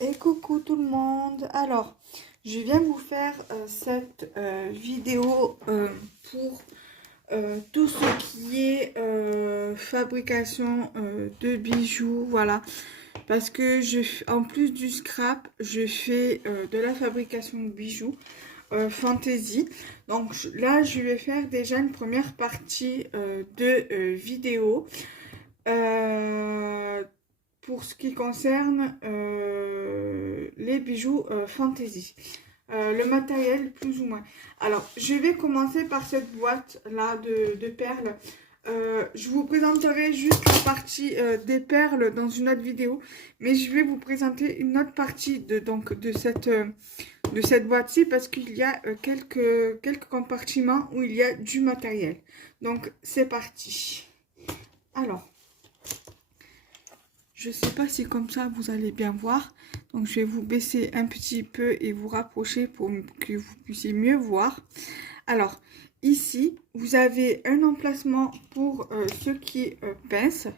Et coucou tout le monde. Alors, je viens vous faire cette vidéo pour tout ce qui est fabrication de bijoux, voilà. Parce que en plus du scrap, je fais de la fabrication de bijoux fantasy. Donc là, je vais faire déjà une première partie de vidéo. Euh, pour ce qui concerne les bijoux fantasy. Le matériel plus ou moins. Alors, je vais commencer par cette boîte là de perles. Je vous présenterai juste la partie des perles dans une autre vidéo, mais je vais vous présenter une autre partie de cette boîte-ci parce qu'il y a quelques compartiments où il y a du matériel. Donc, c'est parti. Alors, je sais pas si comme ça vous allez bien voir. Donc je vais vous baisser un petit peu et vous rapprocher pour que vous puissiez mieux voir. Alors ici vous avez un emplacement pour ce qui est pince.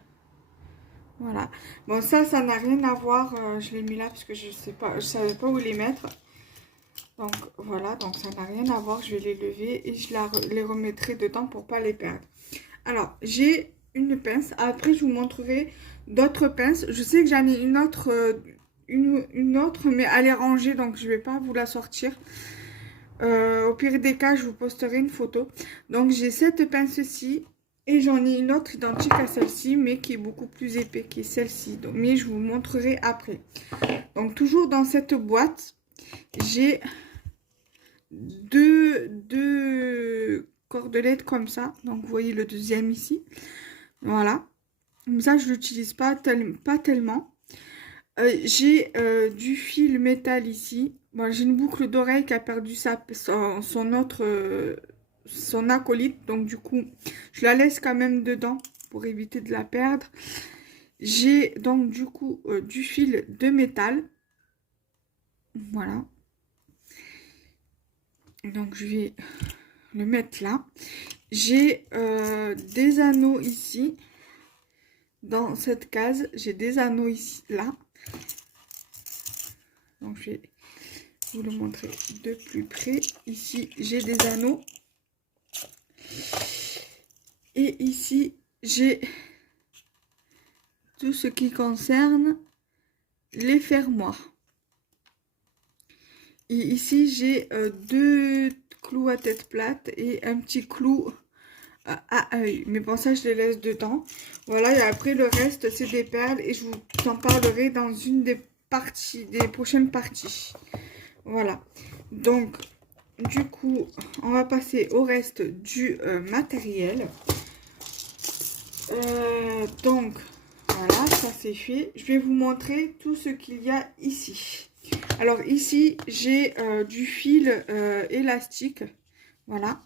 Voilà. Bon ça n'a rien à voir. Je l'ai mis là parce que je savais pas où les mettre. Donc voilà, donc ça n'a rien à voir. Je vais les lever et je les remettrai dedans pour pas les perdre. Alors j'ai une pince. Après je vous montrerai d'autres pinces. Je sais que j'en ai une autre, une autre, mais elle est rangée, donc je vais pas vous la sortir. Au pire des cas, je vous posterai une photo. Donc j'ai cette pince-ci et j'en ai une autre identique à celle-ci, mais qui est beaucoup plus épais, qui est celle-ci. Mais je vous montrerai après. Donc toujours dans cette boîte, j'ai deux cordelettes comme ça. Donc vous voyez le deuxième ici. Voilà. Comme ça, je l'utilise pas tellement. J'ai du fil métal ici. Bon, j'ai une boucle d'oreille qui a perdu son acolyte. Donc du coup, je la laisse quand même dedans pour éviter de la perdre. J'ai donc du coup du fil de métal. Voilà. Donc je vais le mettre là. J'ai des anneaux ici. Dans cette case, j'ai des anneaux ici, là. Donc je vais vous le montrer de plus près. Ici, j'ai des anneaux. Et ici, j'ai tout ce qui concerne les fermoirs. Et ici, j'ai deux clous à tête plate et un petit clou à œil. Mais bon, ça, je les laisse dedans. Voilà, et après, le reste, c'est des perles. Et je vous en parlerai dans une des prochaines parties. Voilà. Donc, du coup, on va passer au reste du matériel. Donc, voilà, ça c'est fait. Je vais vous montrer tout ce qu'il y a ici. Alors ici, j'ai du fil élastique. Voilà.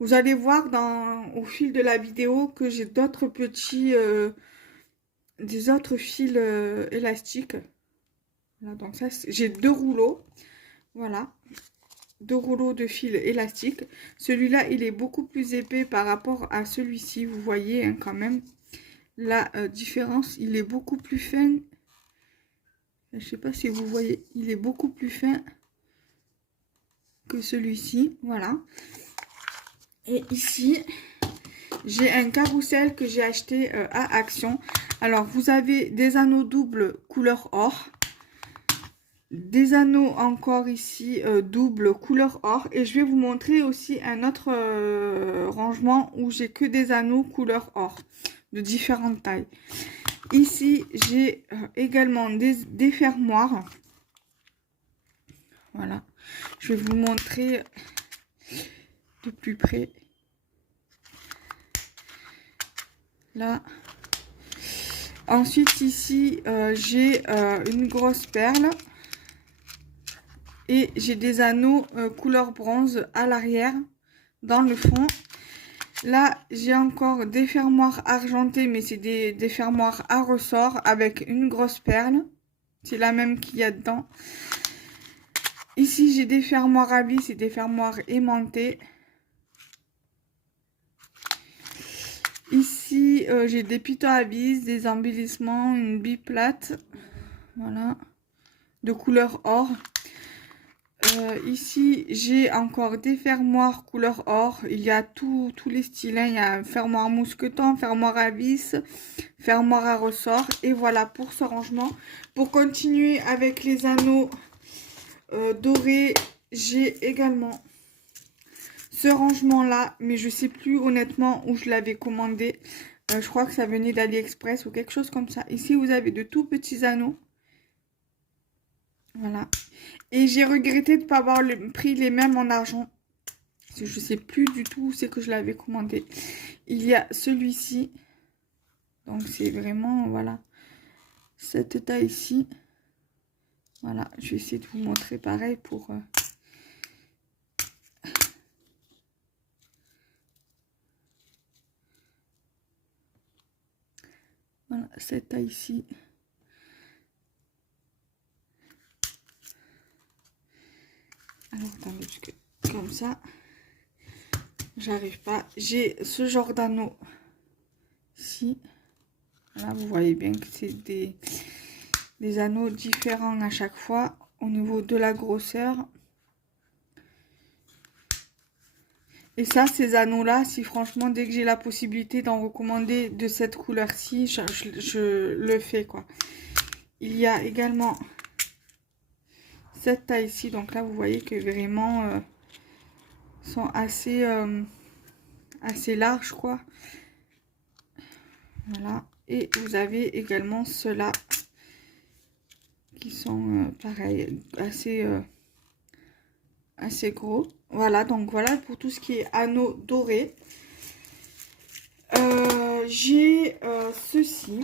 Vous allez voir au fil de la vidéo que j'ai d'autres des autres fils élastiques. Voilà, donc ça, j'ai deux rouleaux. Voilà. Deux rouleaux de fil élastique. Celui-là, il est beaucoup plus épais par rapport à celui-ci. Vous voyez hein, quand même la différence. Il est beaucoup plus fin. Je sais pas si vous voyez. Il est beaucoup plus fin que celui-ci. Voilà. Et ici, j'ai un carrousel que j'ai acheté à Action. Alors, vous avez des anneaux doubles couleur or. Des anneaux encore ici double couleur or, et je vais vous montrer aussi un autre rangement où j'ai que des anneaux couleur or de différentes tailles. Ici j'ai également des fermoirs. Voilà, je vais vous montrer de plus près là. Ensuite ici j'ai une grosse perle. Et j'ai des anneaux couleur bronze à l'arrière, dans le fond. Là, j'ai encore des fermoirs argentés, mais c'est des fermoirs à ressort avec une grosse perle. C'est la même qu'il y a dedans. Ici, j'ai des fermoirs à vis et des fermoirs aimantés. Ici, j'ai des pitons à vis, des embellissements, une biplate. Voilà. De couleur or. Ici, j'ai encore des fermoirs couleur or. Il y a tous les styles. Hein. Il y a un fermoir mousqueton, fermoir à vis, fermoir à ressort. Et voilà pour ce rangement. Pour continuer avec les anneaux dorés, j'ai également ce rangement-là. Mais je sais plus honnêtement où je l'avais commandé. Je crois que ça venait d'AliExpress ou quelque chose comme ça. Ici, vous avez de tout petits anneaux. Voilà. Et j'ai regretté de ne pas avoir pris les mêmes en argent. Parce que je ne sais plus du tout où c'est que je l'avais commandé. Il y a celui-ci. Donc c'est vraiment, voilà, cette taille-ci. Voilà, je vais essayer de vous montrer pareil pour... Voilà, cette taille-ci. Alors, attendez, parce que comme ça, j'arrive pas. J'ai ce genre d'anneau ici. Là, vous voyez bien que c'est des anneaux différents à chaque fois au niveau de la grosseur. Et ça, ces anneaux-là, si franchement, dès que j'ai la possibilité d'en recommander de cette couleur-ci, je le fais, quoi. Il y a également cette taille-ci. Donc là, vous voyez que vraiment, sont assez larges, quoi. Voilà. Et vous avez également ceux-là qui sont, pareil, assez gros. Voilà, donc voilà pour tout ce qui est anneaux dorés. J'ai ceci.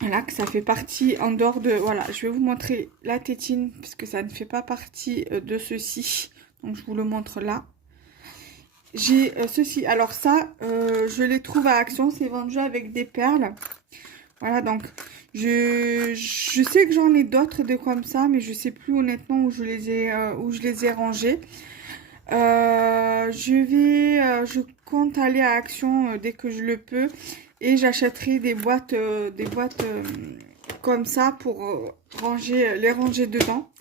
Voilà, que ça fait partie en dehors de... Voilà, je vais vous montrer la tétine, puisque ça ne fait pas partie de ceci. Donc, je vous le montre là. J'ai ceci. Alors ça, je les trouve à Action. C'est vendu avec des perles. Voilà, donc, je sais que j'en ai d'autres de comme ça, mais je sais plus honnêtement où je les ai rangés. Je compte aller à Action dès que je le peux. Et j'achèterai des boîtes comme ça pour les ranger dedans.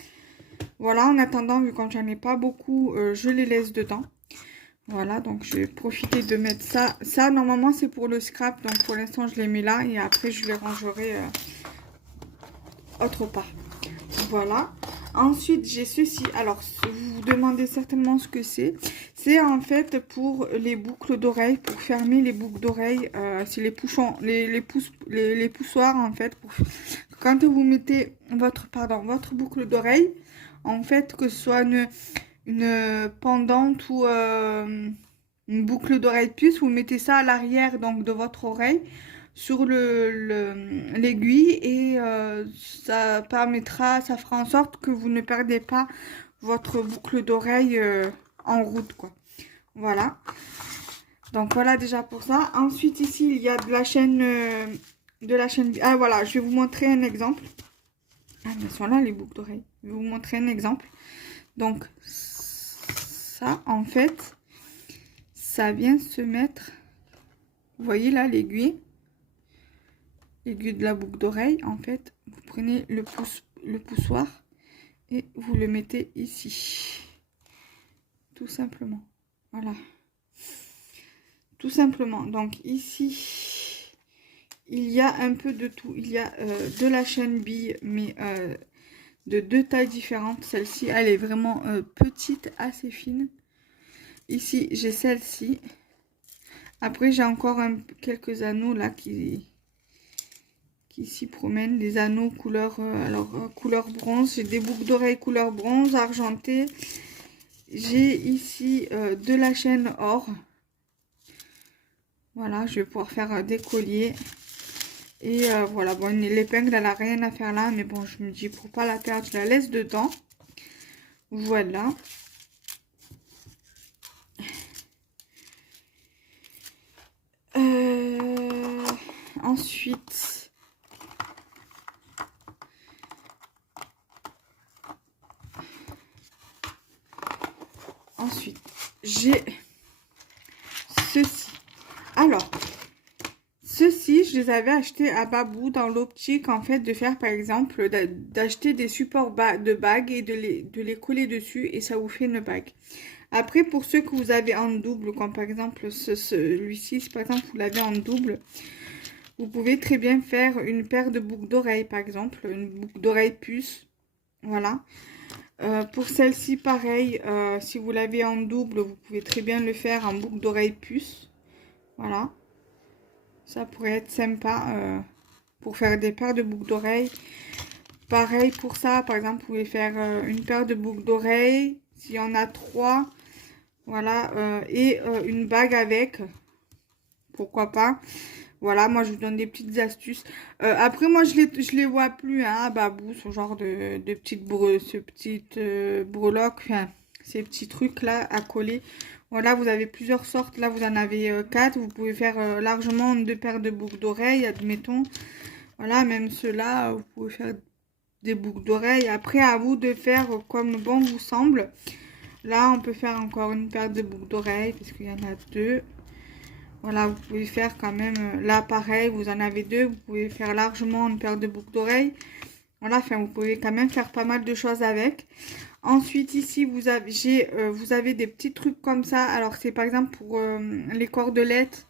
Voilà, en attendant, vu quand j'en ai pas beaucoup, je les laisse dedans. Voilà, donc je vais profiter de mettre ça. Ça, normalement, c'est pour le scrap. Donc, pour l'instant, je les mets là. Et après, je les rangerai autre part. Voilà. Ensuite, j'ai ceci. Alors, vous vous demandez certainement ce que c'est. C'est en fait pour les boucles d'oreilles, pour fermer les boucles d'oreilles. C'est les les poussoirs en fait. Quand vous mettez votre boucle d'oreille, en fait, que ce soit une pendante ou une boucle d'oreille puce, vous mettez ça à l'arrière donc de votre oreille sur l'aiguille et ça fera en sorte que vous ne perdez pas votre boucle d'oreille en route, quoi. Voilà. Donc voilà déjà pour ça. Ensuite ici il y a de la chaîne ah voilà, je vais vous montrer un exemple. Ah mais elles sont là les boucles d'oreilles. Je vais vous montrer un exemple. Donc ça en fait ça vient se mettre, vous voyez là l'aiguille de la boucle d'oreille. En fait vous prenez le poussoir et vous le mettez ici, tout simplement. Voilà, tout simplement. Donc ici il y a un peu de tout. Il y a de la chaîne bille, mais de deux tailles différentes. Celle-ci elle est vraiment petite, assez fine. Ici j'ai celle-ci. Après j'ai encore quelques anneaux là qui s'y promènent, des anneaux couleur couleur bronze. J'ai des boucles d'oreilles couleur bronze argentée. J'ai ici de la chaîne or. Voilà, je vais pouvoir faire des colliers. Et voilà, bon, l'épingle elle a rien à faire là, mais bon, je me dis pour pas la perdre, je la laisse dedans. Voilà. Ensuite, j'ai ceci. Alors, ceci, je les avais achetés à Babou dans l'optique, en fait, de faire, par exemple, d'acheter des supports de bagues et de les coller dessus et ça vous fait une bague. Après, pour ceux que vous avez en double, comme par exemple celui-ci, si par exemple vous l'avez en double, vous pouvez très bien faire une paire de boucles d'oreilles, par exemple, une boucle d'oreille puce. Voilà. Pour celle-ci, pareil, si vous l'avez en double, vous pouvez très bien le faire en boucle d'oreille puce. Voilà. Ça pourrait être sympa pour faire des paires de boucles d'oreilles. Pareil pour ça, par exemple, vous pouvez faire une paire de boucles d'oreilles. S'il y en a 3, voilà, et une bague avec. Pourquoi pas. Voilà, moi je vous donne des petites astuces. Après, moi je les vois plus, hein, à Babou, ce genre de petites breloques, enfin, ces petits trucs là à coller. Voilà, vous avez plusieurs sortes. Là, vous en avez 4. Vous pouvez faire largement 2 paires de boucles d'oreilles, admettons. Voilà, même ceux-là, vous pouvez faire des boucles d'oreilles. Après, à vous de faire comme bon vous semble. Là, on peut faire encore une paire de boucles d'oreilles, parce qu'il y en a 2. Voilà, vous pouvez faire quand même, là pareil, vous en avez 2, vous pouvez faire largement une paire de boucles d'oreilles. Voilà, enfin vous pouvez quand même faire pas mal de choses avec. Ensuite ici vous avez des petits trucs comme ça. Alors c'est par exemple pour les cordelettes,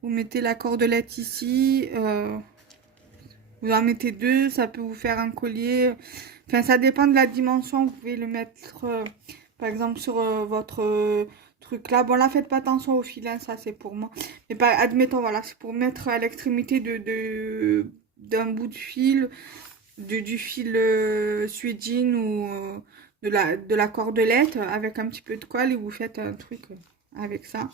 vous mettez la cordelette ici, vous en mettez 2, ça peut vous faire un collier. Enfin ça dépend de la dimension, vous pouvez le mettre par exemple sur votre truc là. Bon là faites pas attention au fil, hein, ça c'est pour moi. Mais pas, admettons voilà, c'est pour mettre à l'extrémité d'un bout de fil, du fil suédine ou de la cordelette avec un petit peu de colle et vous faites un truc avec ça.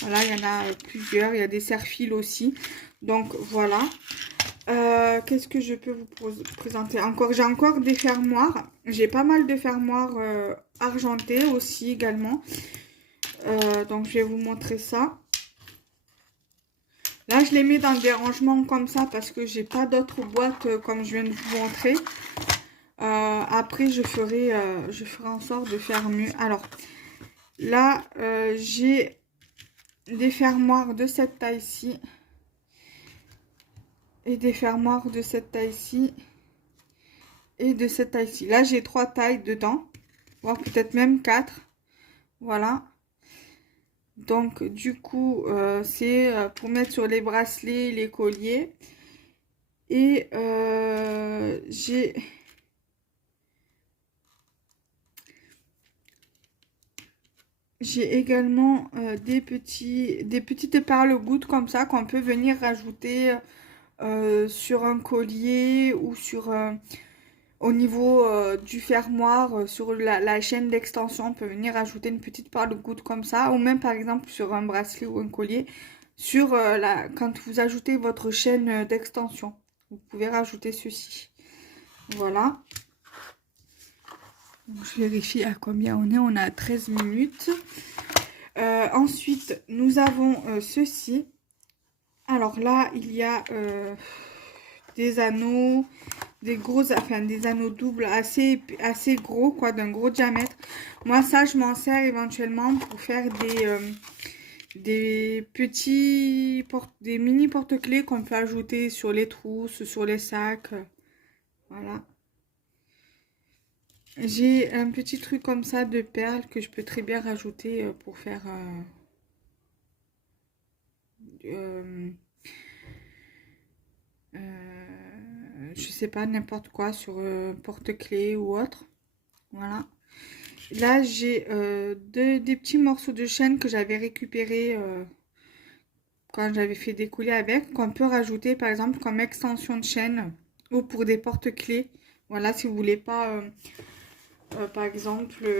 Voilà, il y en a plusieurs, il y a des serre-fils aussi. Donc voilà. Qu'est-ce que je peux vous présenter encore? J'ai encore des fermoirs. J'ai pas mal de fermoirs argentés aussi également. Donc je vais vous montrer ça. Là je les mets dans des rangements comme ça parce que j'ai pas d'autres boîtes comme je viens de vous montrer. Après je ferai en sorte de faire mieux. Alors là j'ai des fermoirs de cette taille-ci. Et des fermoirs de cette taille-ci. Et de cette taille-ci. Là j'ai 3 tailles dedans. Voire peut-être même 4. Voilà. Donc du coup c'est pour mettre sur les bracelets, les colliers. Et j'ai également des petites perles gouttes comme ça qu'on peut venir rajouter sur un collier ou sur au niveau du fermoir, sur la chaîne d'extension. On peut venir ajouter une petite perle goutte comme ça, ou même par exemple sur un bracelet ou un collier, sur quand vous ajoutez votre chaîne d'extension, vous pouvez rajouter ceci. Voilà. Donc, je vérifie à combien on est. On a 13 minutes. Ensuite, nous avons ceci. Alors là, il y a des anneaux, des anneaux doubles assez gros, quoi, d'un gros diamètre. Moi, ça, je m'en sers éventuellement pour faire des mini porte-clés qu'on peut ajouter sur les trousses, sur les sacs. Voilà. J'ai un petit truc comme ça de perles que je peux très bien rajouter pour faire je sais pas, n'importe quoi sur porte-clés ou autre. Voilà. Là j'ai des petits morceaux de chaîne que j'avais récupéré quand j'avais fait des coulées avec, qu'on peut rajouter par exemple comme extension de chaîne ou pour des porte-clés. Voilà, si vous voulez pas par exemple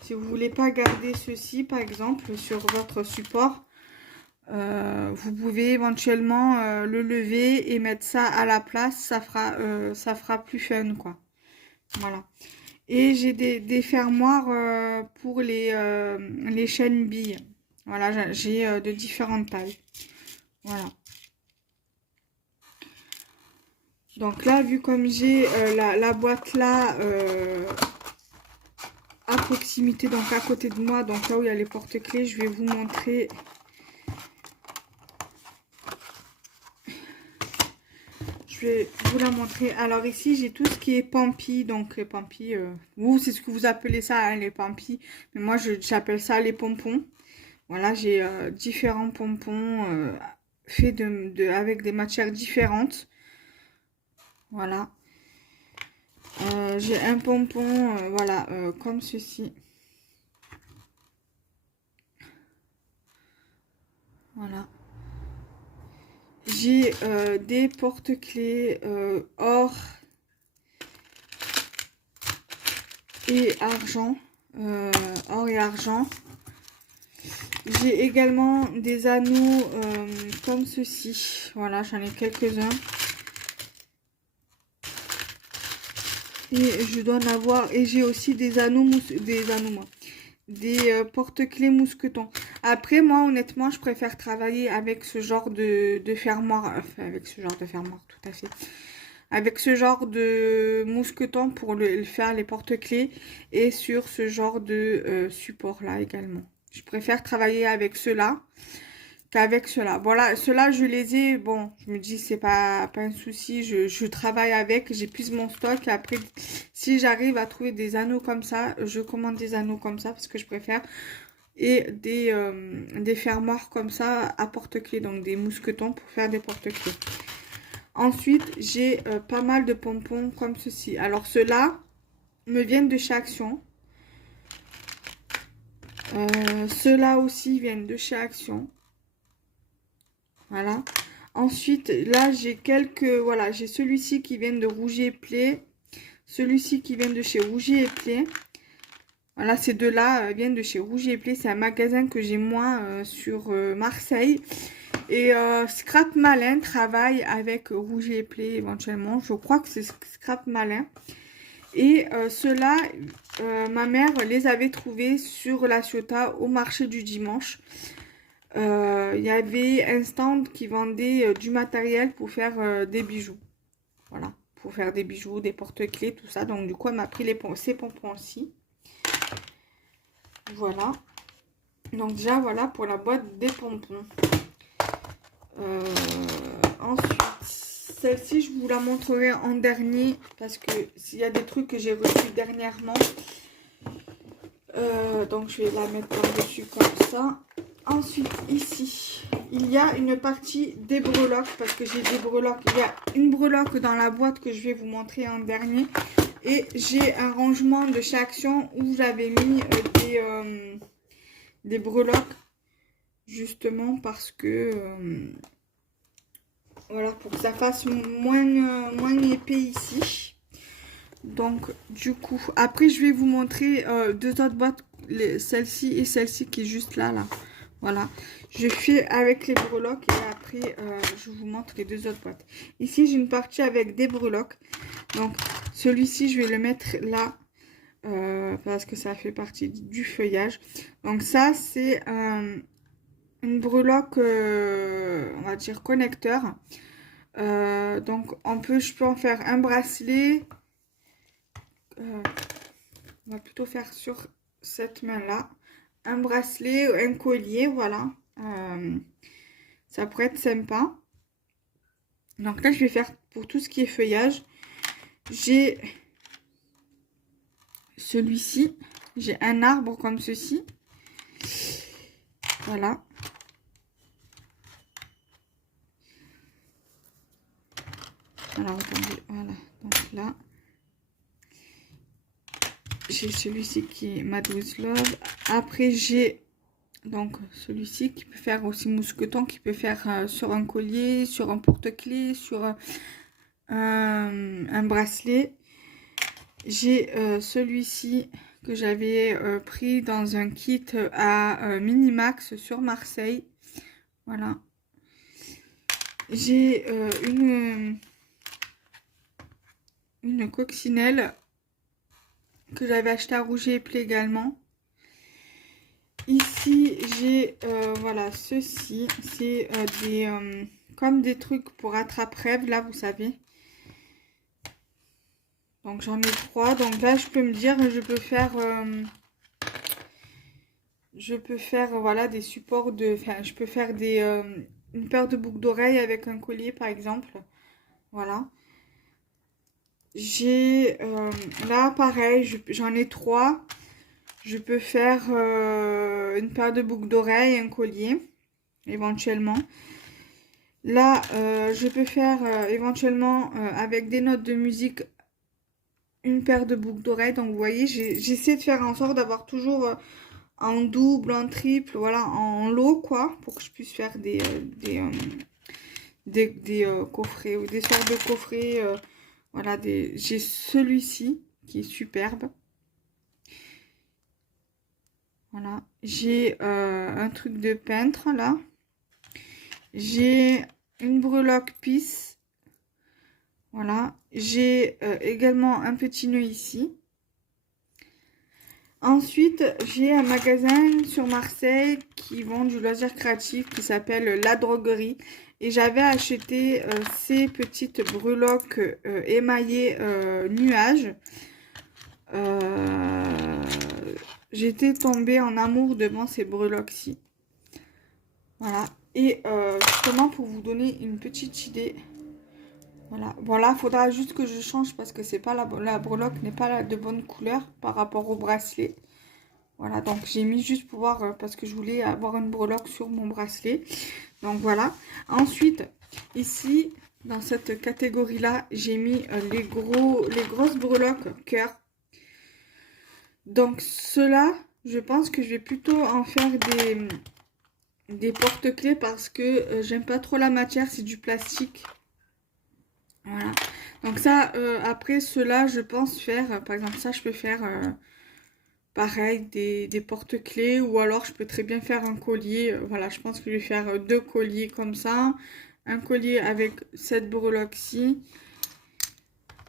si vous voulez pas garder ceci par exemple sur votre support, vous pouvez éventuellement le lever et mettre ça à la place, ça fera plus fun quoi. Voilà. Et j'ai des fermoirs pour les chaînes billes. Voilà, j'ai de différentes tailles. Voilà. Donc là, vu comme j'ai la boîte là à proximité, donc à côté de moi, donc là où il y a les porte-clés, je vais vous montrer vais vous la montrer. Alors ici, j'ai tout ce qui est pampi. Donc les pampis, vous, c'est ce que vous appelez ça, hein, les pampis. Mais moi, j'appelle ça les pompons. Voilà, j'ai différents pompons faits avec des matières différentes. Voilà. J'ai un pompon, voilà, comme ceci. Voilà. J'ai des porte-clés or et argent. Or et argent. J'ai également des anneaux comme ceci. Voilà, j'en ai quelques-uns. Et je dois en avoir. Et j'ai aussi des anneaux, des porte-clés mousquetons. Après, moi, honnêtement, je préfère travailler avec ce genre de fermoir. Enfin, avec ce genre de fermoir, tout à fait. Avec ce genre de mousqueton pour le faire les porte-clés. Et sur ce genre de support-là également. Je préfère travailler avec ceux-là qu'avec ceux-là. Voilà, ceux-là, je les ai. Bon, je me dis, c'est pas un souci. Je travaille avec. J'épuise mon stock. Après, si j'arrive à trouver des anneaux comme ça, je commande des anneaux comme ça parce que je préfère. Et des fermoirs comme ça à porte-clés. Donc, des mousquetons pour faire des porte-clés. Ensuite, j'ai pas mal de pompons comme ceci. Alors, ceux-là me viennent de chez Action. Ceux-là aussi viennent de chez Action. Voilà. Ensuite, là, j'ai quelques... Voilà, j'ai celui-ci qui vient de Rougier Play. Celui-ci qui vient de chez Rougier Play. Voilà, ces deux-là viennent de chez Rougier Play. C'est un magasin que j'ai moi sur Marseille. Et Scrap Malin travaille avec Rougier Play éventuellement. Je crois que c'est Scrap Malin. Et ceux-là, ma mère les avait trouvés sur La Ciotat au marché du dimanche. Il y avait un stand qui vendait du matériel pour faire des bijoux. Voilà, pour faire des bijoux, des porte-clés, tout ça. Donc du coup, elle m'a pris ces pompons aussi. Voilà. Donc déjà, voilà pour la boîte des pompons. Ensuite, celle-ci, je vous la montrerai en dernier parce que s'il y a des trucs que j'ai reçus dernièrement. Donc je vais la mettre par-dessus comme ça. Ensuite, ici, il y a une partie des breloques parce que j'ai des breloques. Il y a une breloque dans la boîte que je vais vous montrer en dernier. Et j'ai un rangement de chez Action où j'avais mis des breloques. Justement parce que... voilà, pour que ça fasse moins épais ici. Donc, du coup, après, je vais vous montrer deux autres boîtes. Celle-ci et celle-ci qui est juste là. Voilà. Je fais avec les breloques et après, je vous montre les deux autres boîtes. Ici, j'ai une partie avec des breloques. Donc, celui-ci, je vais le mettre là. Parce que ça fait partie du feuillage. Donc, ça, c'est une breloque, on va dire, connecteur. Donc, je peux en faire un bracelet. On va plutôt faire sur cette main-là. Un bracelet, un collier, voilà. Ça pourrait être sympa. Donc là, je vais faire pour tout ce qui est feuillage. J'ai celui-ci. J'ai un arbre comme ceci. Voilà. Alors, attendez, voilà. Donc là, j'ai celui-ci qui est Mad with Love. Après, j'ai donc celui-ci qui peut faire aussi mousqueton, qui peut faire sur un collier, sur un porte-clés, sur un bracelet. J'ai celui-ci que j'avais pris dans un kit à Minimax sur Marseille. Voilà. J'ai une coccinelle que j'avais acheté à Rougier Play également. Ici, j'ai voilà, ceci. C'est comme des trucs pour attrape-rêve, là, vous savez. Donc, j'en ai 3. Donc là, je peux me dire, je peux faire voilà, des supports de... Enfin, je peux faire une paire de boucles d'oreilles avec un collier, par exemple. Voilà. J'ai là pareil, j'en ai 3. Je peux faire une paire de boucles d'oreilles, un collier, éventuellement. Là, je peux faire éventuellement avec des notes de musique une paire de boucles d'oreilles. Donc vous voyez, j'essaie de faire en sorte d'avoir toujours en double, en triple, voilà, en lot quoi, pour que je puisse faire des coffrets ou des sortes de coffrets. Voilà, j'ai celui-ci qui est superbe. Voilà, j'ai un truc de peintre là. J'ai une breloque pisse. Voilà, j'ai également un petit nœud ici. Ensuite, j'ai un magasin sur Marseille qui vend du loisir créatif qui s'appelle La Droguerie. Et j'avais acheté ces petites breloques émaillées nuages. J'étais tombée en amour devant ces breloques-ci. Voilà. Et justement, pour vous donner une petite idée, voilà. Bon, là, il faudra juste que je change parce que c'est pas la breloque n'est pas de bonne couleur par rapport au bracelet. Voilà, donc j'ai mis juste pour voir parce que je voulais avoir une breloque sur mon bracelet. Donc voilà. Ensuite, ici, dans cette catégorie-là, j'ai mis les grosses breloques cœur. Donc ceux-là, je pense que je vais plutôt en faire des porte-clés parce que j'aime pas trop la matière, c'est du plastique. Voilà. Donc ça, après ceux-là, je pense faire, par exemple ça, je peux faire pareil, des porte-clés ou alors je peux très bien faire un collier. Voilà, je pense que je vais faire 2 colliers comme ça. Un collier avec cette breloque-ci.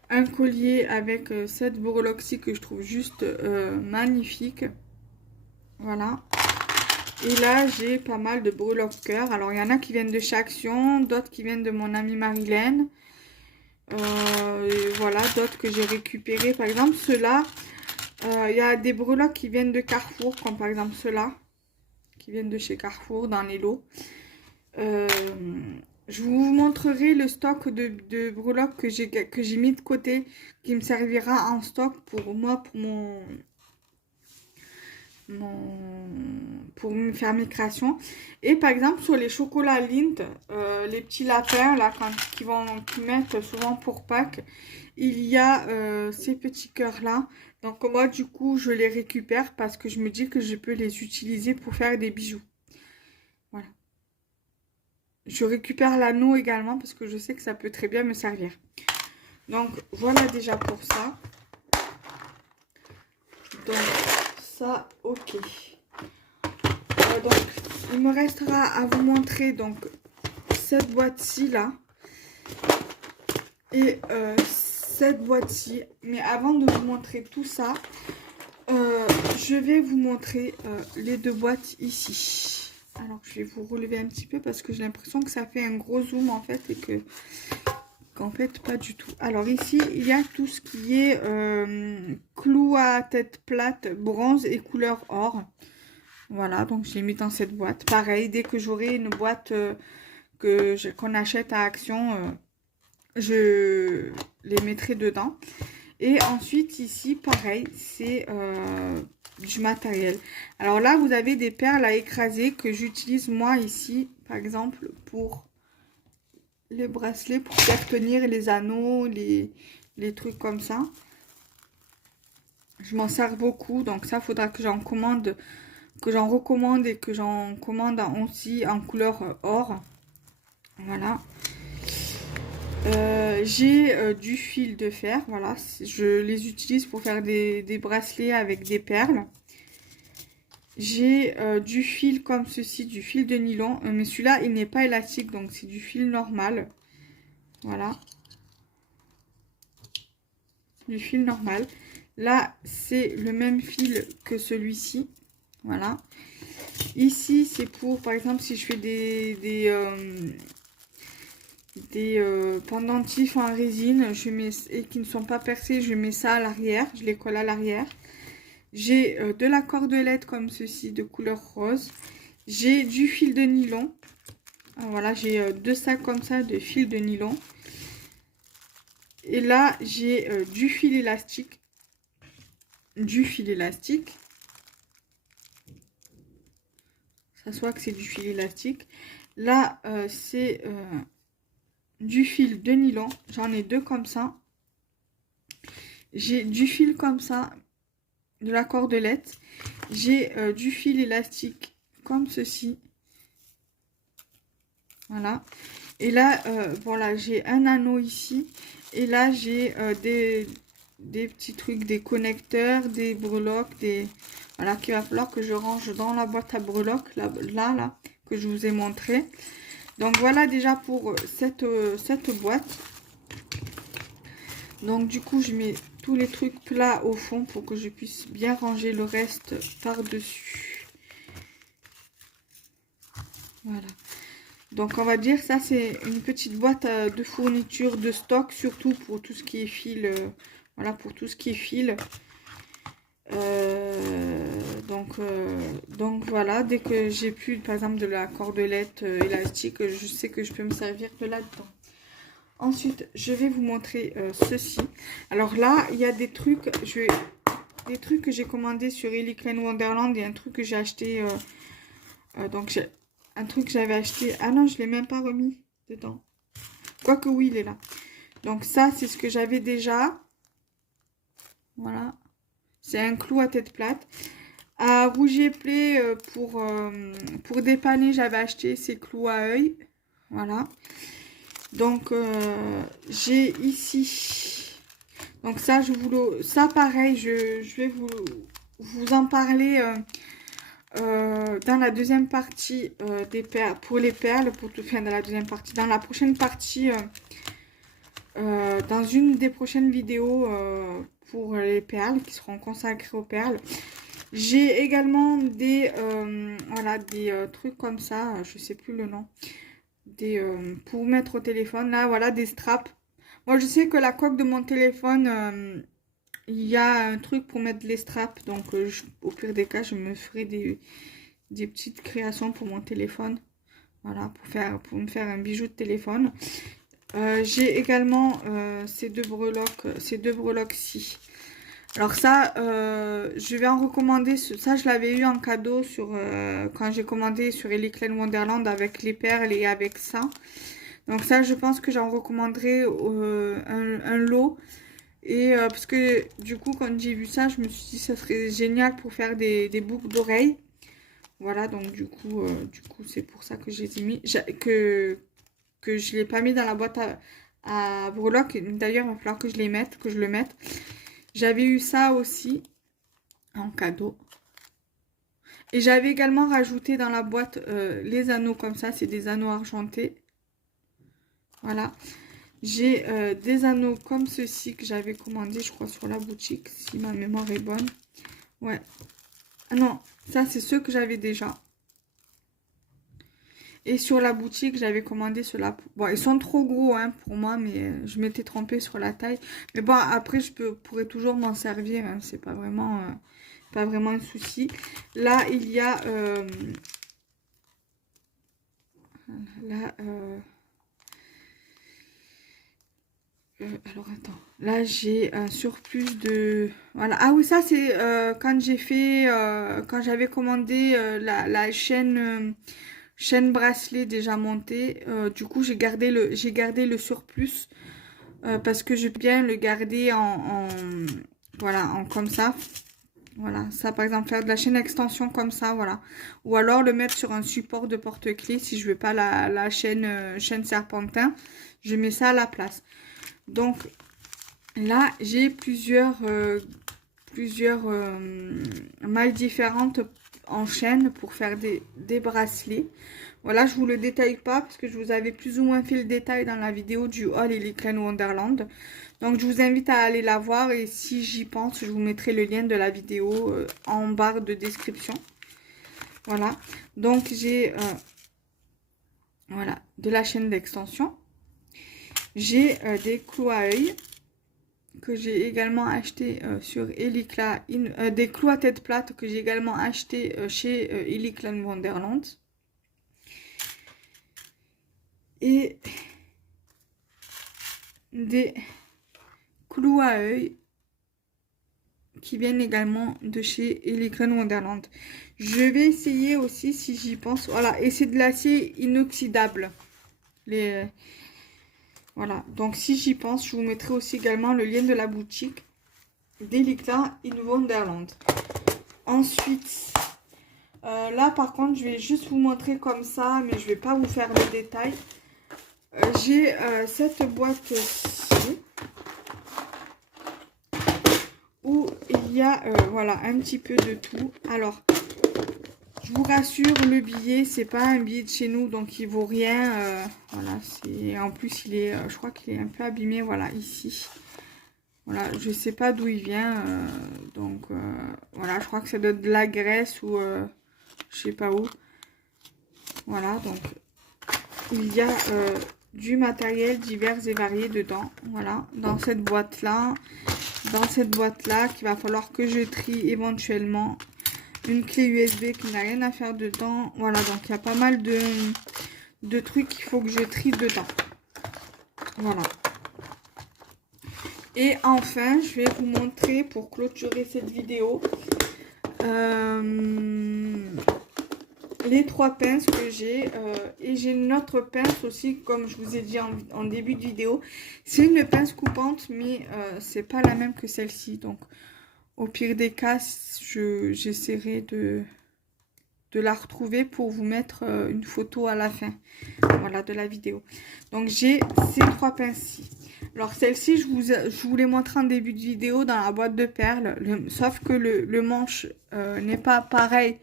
Un collier avec cette breloque-ci que je trouve juste magnifique. Voilà. Et là, j'ai pas mal de breloques cœur. Alors, il y en a qui viennent de chez Action, d'autres qui viennent de mon amie Marilène. Voilà, d'autres que j'ai récupérés. Par exemple, ceux-là, il y a des breloques qui viennent de Carrefour, comme par exemple ceux-là, qui viennent de chez Carrefour dans les lots. Je vous montrerai le stock de breloques que j'ai mis de côté, qui me servira en stock pour moi, pour me faire mes créations. Et par exemple sur les chocolats Lindt, les petits lapins là qui mettent souvent pour Pâques, il y a ces petits cœurs là. Donc moi du coup je les récupère parce que je me dis que je peux les utiliser pour faire des bijoux. Voilà. Je récupère l'anneau également parce que je sais que ça peut très bien me servir. Donc voilà déjà pour ça. Donc ça, ok. Donc il me restera à vous montrer donc cette boîte-ci là et cette boîte-ci. Mais avant de vous montrer tout ça, je vais vous montrer les 2 boîtes ici. Alors je vais vous relever un petit peu parce que j'ai l'impression que ça fait un gros zoom en fait et qu'en fait pas du tout. Alors ici il y a tout ce qui est clou à tête plate, bronze et couleur or. Voilà, donc je l'ai mis dans cette boîte. Pareil, dès que j'aurai une boîte qu'on achète à Action, je les mettrai dedans. Et ensuite ici pareil, c'est du matériel. Alors là vous avez des perles à écraser que j'utilise moi ici par exemple pour les bracelets, pour faire tenir les anneaux, les trucs comme ça. Je m'en sers beaucoup, donc ça faudra que j'en commande, que j'en recommande et que j'en commande aussi en couleur or. Voilà. J'ai du fil de fer, voilà, je les utilise pour faire des bracelets avec des perles. J'ai du fil comme ceci, du fil de nylon, mais celui-là il n'est pas élastique, donc c'est du fil normal. Voilà, du fil normal. Là c'est le même fil que celui-ci, voilà. Ici c'est pour, par exemple, si je fais des pendentifs en résine et qui ne sont pas percés, je mets ça à l'arrière, je les colle à l'arrière. J'ai de la cordelette comme ceci de couleur rose. J'ai du fil de nylon. Alors voilà, j'ai 2 sacs comme ça de fil de nylon. Et là, j'ai du fil élastique. Du fil élastique. Ça soit que c'est du fil élastique. Là, c'est du fil de nylon. J'en ai deux comme ça. J'ai du fil comme ça, de la cordelette. J'ai du fil élastique comme ceci. Voilà. Et là, voilà, j'ai un anneau ici. Et là, j'ai des petits trucs, des connecteurs, des breloques, voilà, qu'il va falloir que je range dans la boîte à breloques, là, que je vous ai montré. Donc, voilà déjà pour cette boîte. Donc, du coup, je mets tous les trucs plats au fond pour que je puisse bien ranger le reste par-dessus. Voilà. Donc on va dire ça c'est une petite boîte de fourniture de stock, surtout pour tout ce qui est fil. Voilà, pour tout ce qui est fil. Donc voilà, dès que j'ai plus par exemple de la cordelette élastique, je sais que je peux me servir de là-dedans. Ensuite, je vais vous montrer ceci. Alors là, il y a des trucs, des trucs que j'ai commandés sur Ellie Klein Wonderland et un truc que j'ai acheté. Donc j'ai un truc que j'avais acheté. Ah non, je l'ai même pas remis dedans. Quoique oui, il est là. Donc ça, c'est ce que j'avais déjà. Voilà. C'est un clou à tête plate. À Rougier Play, pour dépanner, j'avais acheté ces clous à œil. Voilà. Donc, j'ai ici. Donc ça, ça pareil, je vais vous en parler dans la deuxième partie des perles, pour les perles, dans la deuxième partie, dans la prochaine partie, dans une des prochaines vidéos pour les perles qui seront consacrées aux perles. J'ai également des voilà, des trucs comme ça, je sais plus le nom, pour mettre au téléphone. Là, voilà, des straps. Moi, je sais que la coque de mon téléphone, il y a un truc pour mettre les straps. Donc, au pire des cas, je me ferai des petites créations pour mon téléphone. Voilà, pour me faire un bijou de téléphone. J'ai également ces deux breloques-ci. Alors ça, je vais en recommander. Ça, je l'avais eu en cadeau quand j'ai commandé sur Ellie Klein Wonderland avec les perles et avec ça. Donc ça, je pense que j'en recommanderai un lot. Et parce que du coup, quand j'ai vu ça, je me suis dit ça serait génial pour faire des boucles d'oreilles. Voilà, donc du coup c'est pour ça que je les ai mis. Que je ne l'ai pas mis dans la boîte à breloques. D'ailleurs, il va falloir que je les mette, que je le mette. J'avais eu ça aussi en cadeau. Et j'avais également rajouté dans la boîte les anneaux comme ça. C'est des anneaux argentés. Voilà. J'ai des anneaux comme ceci que j'avais commandé, je crois, sur la boutique, si ma mémoire est bonne. Ouais. Ah non, ça, c'est ceux que j'avais déjà. Et sur la boutique, j'avais commandé ceux-là. Bon, ils sont trop gros hein, pour moi, mais je m'étais trompée sur la taille. Mais bon, après, pourrais toujours m'en servir. Hein, c'est pas vraiment un souci. Là, il y a... alors, attends. Là, j'ai un surplus de... Voilà. Ah oui, ça, c'est quand j'ai fait... quand j'avais commandé la chaîne... chaîne bracelet déjà montée. Du coup, j'ai gardé le surplus parce que je peux bien le garder voilà, comme ça. Voilà, ça par exemple, faire de la chaîne extension comme ça, voilà. Ou alors le mettre sur un support de porte-clés si je veux pas la chaîne serpentin. Je mets ça à la place. Donc là, j'ai plusieurs mailles différentes en chaîne pour faire des bracelets. Voilà, je vous le détaille pas parce que je vous avais plus ou moins fait le détail dans la vidéo du haul Ellie Klein Wonderland. Donc, je vous invite à aller la voir et si j'y pense, je vous mettrai le lien de la vidéo en barre de description. Voilà, donc j'ai voilà, de la chaîne d'extension. J'ai des clous à œil que j'ai également acheté sur Ellie Klein, des clous à tête plate que j'ai également acheté chez Ellie Klein Wonderland. Et des clous à œil qui viennent également de chez Elegant Wonderland. Je vais essayer aussi si j'y pense. Voilà, et c'est de l'acier inoxydable. Voilà, donc si j'y pense, je vous mettrai aussi également le lien de la boutique d'Elegant Wonderland. Ensuite, là par contre, je vais juste vous montrer comme ça, mais je vais pas vous faire le détail. J'ai cette boîte-ci où il y a voilà un petit peu de tout. Alors, je vous rassure, le billet, c'est pas un billet de chez nous, donc il vaut rien. Voilà, c'est en plus il est, je crois qu'il est un peu abîmé. Voilà, ici. Voilà, je sais pas d'où il vient, donc voilà, je crois que ça doit être de la Grèce ou je sais pas où. Voilà, donc il y a du matériel divers et varié dedans. Voilà, dans cette boîte là. Dans cette boîte là qu'il va falloir que je trie éventuellement, une clé USB qui n'a rien à faire dedans. Voilà, donc il y a pas mal de trucs qu'il faut que je trie dedans. Voilà, et enfin je vais vous montrer pour clôturer cette vidéo les 3 pinces que j'ai, et j'ai une autre pince aussi, comme je vous ai dit en début de vidéo. C'est une pince coupante, mais c'est pas la même que celle-ci, donc au pire des cas j'essaierai de la retrouver pour vous mettre une photo à la fin, voilà, de la vidéo. Donc j'ai ces 3 pinces-ci. Alors celle-ci je vous l'ai montré en début de vidéo dans la boîte de perles, sauf que le manche n'est pas pareil,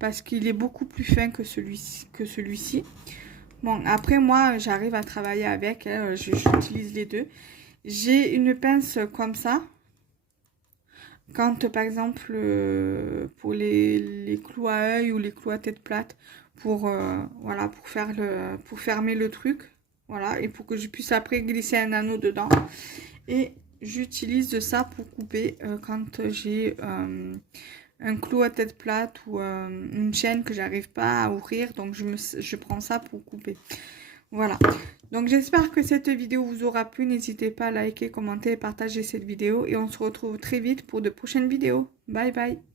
parce qu'il est beaucoup plus fin que celui-ci. Bon, après moi, j'arrive à travailler avec, hein, j'utilise les deux. J'ai une pince comme ça. Quand, par exemple, pour les clous à œil ou les clous à tête plate, voilà, pour fermer le truc. Voilà, et pour que je puisse après glisser un anneau dedans. Et j'utilise de ça pour couper quand j'ai un clou à tête plate ou une chaîne que j'arrive pas à ouvrir, donc je prends ça pour couper. Voilà, donc j'espère que cette vidéo vous aura plu. N'hésitez pas à liker, commenter et partager cette vidéo, et on se retrouve très vite pour de prochaines vidéos. Bye bye.